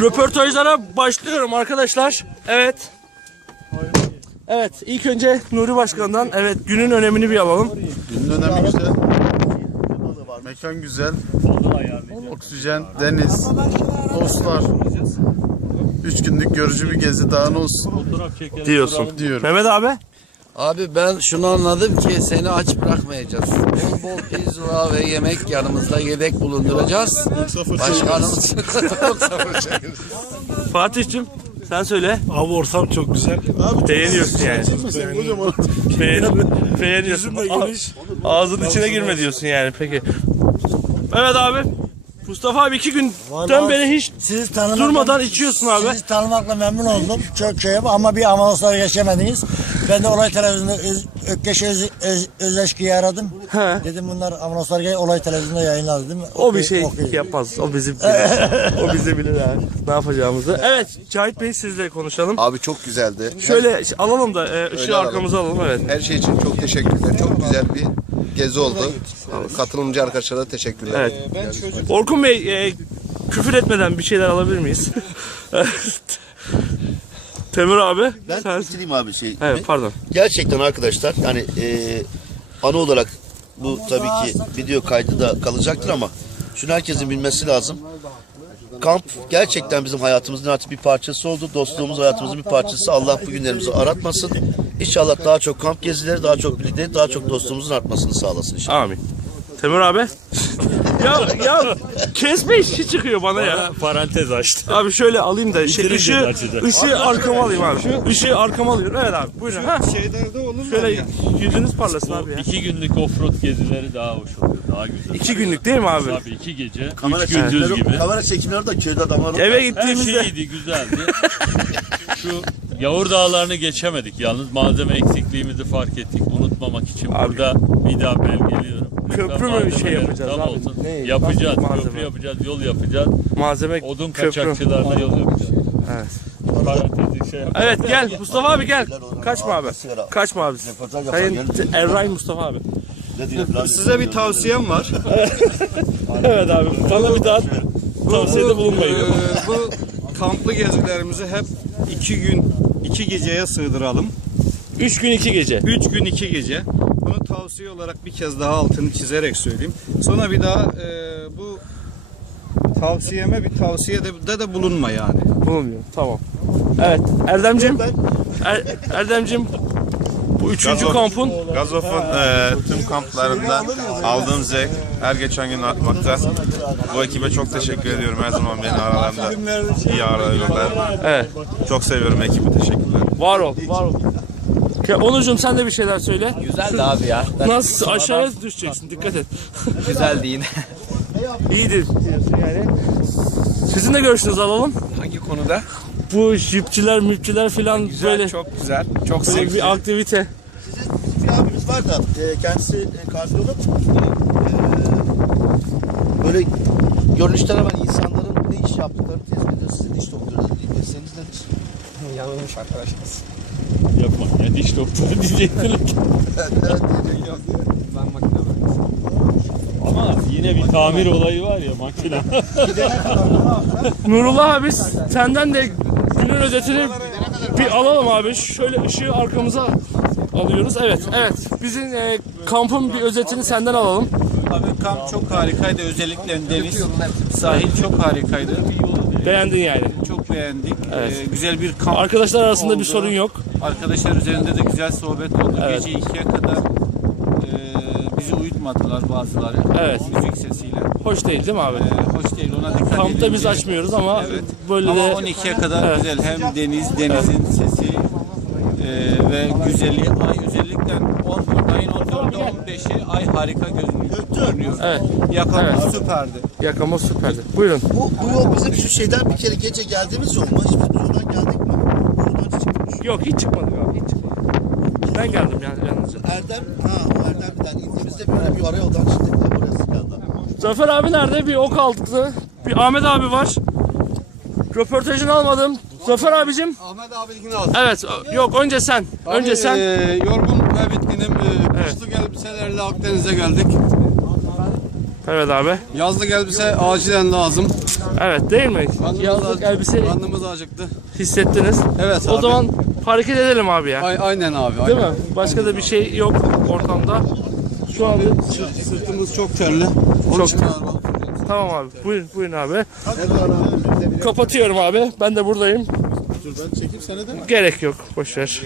Röportajlara başlıyorum arkadaşlar. Evet. Evet ilk önce Nuri Başkan'dan evet günün önemini bir alalım. Günün önemi işte. Mekan güzel. Oksijen, deniz, dostlar. Üç günlük görücü bir gezi daha ne olsun diyorsun. diyorum. Mehmet abi. Abi ben şunu anladım ki seni aç bırakmayacağız. Bol bol pizza ve yemek yanımızda yedek bulunduracağız. Başkanımız. Fatih'cim sen söyle. Abi ortam çok güzel. Beğeniyorsun yani. Beğen, beğeniyorsun. A- Ağzının içine girme diyorsun yani peki. Evet abi. Mustafa abi iki günden Vallahi beri hiç Sizi tanımakla, durmadan içiyorsun abi. Sizi tanımakla memnun oldum. Çok şey ama bir anonslar geçemediniz. Ben de olay televizyonunda Öz, Ökkeş Öz, Öz, Özeşki'yi aradım. He. Dedim bunlar anonslar ge- olay televizyonunda yayınladı değil mi? O bir Okey, şey okey. yapmaz. O bizim bilir. o bize bilir abi. Ne yapacağımızı. Evet Cahit Bey sizle konuşalım. Abi çok güzeldi. Şöyle alalım da e, ışığı Öyle alalım. arkamıza alalım evet. Her şey için çok teşekkürler. Çok güzel bir gezi oldu. Katılımcı arkadaşlara teşekkürler. Evet. Orkun Bey e, küfür etmeden bir şeyler alabilir miyiz? Temur abi. Ben sen... bitireyim abi şey. Evet pardon. Gerçekten arkadaşlar yani e, anı olarak bu tabii ki video kaydı da kalacaktır ama şunu herkesin bilmesi lazım. Kamp gerçekten bizim hayatımızın artık bir parçası oldu. Dostluğumuz hayatımızın bir parçası. Allah bu günlerimizi aratmasın. İnşallah daha çok kamp gezileri, daha çok birlikte, daha çok dostluğumuzun artmasını sağlasın inşallah. Amin. Temur abi. ya ya kesme işi çıkıyor bana ya. Parantez açtı. Abi şöyle alayım da şey, ışığı, ışığı arkama alayım abi. Işığı arkama alıyorum. Evet abi buyurun. Ha. Şeylerde olur mu? Şöyle yüzünüz parlasın abi ya. İki günlük offroad gezileri daha hoş oluyor. Daha güzel. İki günlük değil mi abi? Abi iki gece, Kamera üç gündüz çekimleri, gibi. kamera çekimleri de köyde adamlar Eve Her gittiğimizde şeyiydi, güzeldi. Şu Yavur Dağları'nı geçemedik yalnız. Malzeme eksikliğimizi fark ettik. Unutmamak için Abi. burada bir daha belgeliyorum. Köprü mü bir şey yapacağız tam abi? olsun. Ne? Yapacağız. Nasıl malzeme? Köprü yapacağız, yol yapacağız. malzeme Odun köprü. kaçakçılarına yol yapacağız. Evet. Şey Evet gel Mustafa abi gel. Kaçma abi. Kaçma abi. Sayın. Erray Mustafa abi. Size bir tavsiyem var. Evet abi. Bana bir daha tavsiyede bulunmayın. Bu kamplı gezilerimizi hep iki gün, iki geceye sığdıralım. Üç gün iki gece. Üç gün iki gece. Bunu tavsiye olarak bir kez daha altını çizerek söyleyeyim. Sonra bir daha e, bu tavsiyeme bir tavsiyede de, de bulunma yani. Bulunmuyor. Tamam. Evet. Erdemcim. Er, Erdemcim. Bu üçüncü kampın Gazof'un e, tüm kamplarında aldığım zevk her geçen gün artmakta. Bu ekibe çok teşekkür ediyorum. Her zaman beni aralarında iyi ağırlıyorlar. Evet. Çok seviyorum ekibi. Teşekkürler. Var ol. Var ol. Ya Onurcuğum sen de bir şeyler söyle. Güzeldi abi ya. Nasıl aşağıya düşeceksin dikkat et. Güzeldi yine. İyidir. Sizin de görüşünüzü alalım. Hangi konuda? Bu jipçiler, müpçiler falan böyle çok güzel. Çok böyle bir aktivite. bir abimiz var da e, kendisi e, kardiyolog. E, böyle görünüşten hemen insanların ne iş yaptıklarını tespit ediyor. Sizin diş doktoru mesleğiniz nedir? Yanılmış arkadaşımız. Yapma. Ne diş doktoru diyecektin. evet diyecek Ben makine mühendisiyim. Ama yine bir tamir olayı var ya makine. Nurullah abi senden de günün özetini bir alalım abi. Şöyle ışığı arkamıza alıyoruz. Evet, evet. Bizim e, kampın bir özetini senden alalım. Abi kamp çok harikaydı. Özellikle deniz, sahil çok harikaydı. Beğendin yani. Çok beğendik. Evet. Ee, güzel bir kamp. Arkadaşlar arasında bir oldu. sorun yok. Arkadaşlar üzerinde de güzel sohbet oldu. Evet. Gece ikiye kadar e, uyutmadılar bazıları. Evet. Müzik sesiyle. Hoş değil değil mi abi? E, hoş değil ona dikkat Kampta edin biz diye. açmıyoruz ama Evet. böyle Ama de 12'ye kadar Evet. güzel. Hem deniz, denizin sesi e, ve güzelliği. Ay özellikle 14 ayın 14'ü 15'i ay harika görünüyor. görünüyor. Evet. Yakama Evet. süperdi. yakama süperdi. Buyurun. Bu, bu yol bizim şu şeyden bir kere gece geldiğimiz yol mu? Hiç biz bu yoldan geldik mi? Bu yoldan hiç çıkmamış. Yok hiç çıkmadık abi. Hiç çıkmadık. Ben geldim yani yalnızca. Erdem, ha o Erdem'den indiğimizde böyle bir ara yoldan çıktık da burası geldi. Zafer abi nerede? Bir ok aldıklı. Bir Ahmet abi var. Röportajını almadım. Zafer abicim. Ahmet abininkini al. Evet. Yok önce sen. Önce sen. yorgun ve bitkinim. E. Kışlık elbiselerle Akdeniz'e geldik. Evet abi. Yazlık elbise acilen lazım. Evet değil mi? Karnımız Yazlık elbise Karnımız acıktı. hissettiniz. Evet O abi. zaman hareket edelim abi ya. Ay- aynen abi. Değil aynen. mi? Başka da bir şey yok ortamda. Şu anda Sırtımız çok terli. Onun Çok- için bir araba oturacağız. tamam abi. Buyurun buyurun abi. Kapatıyorum abi. Ben de buradayım. Dur ben çekeyim seni de. Gerek yok. Boş ver.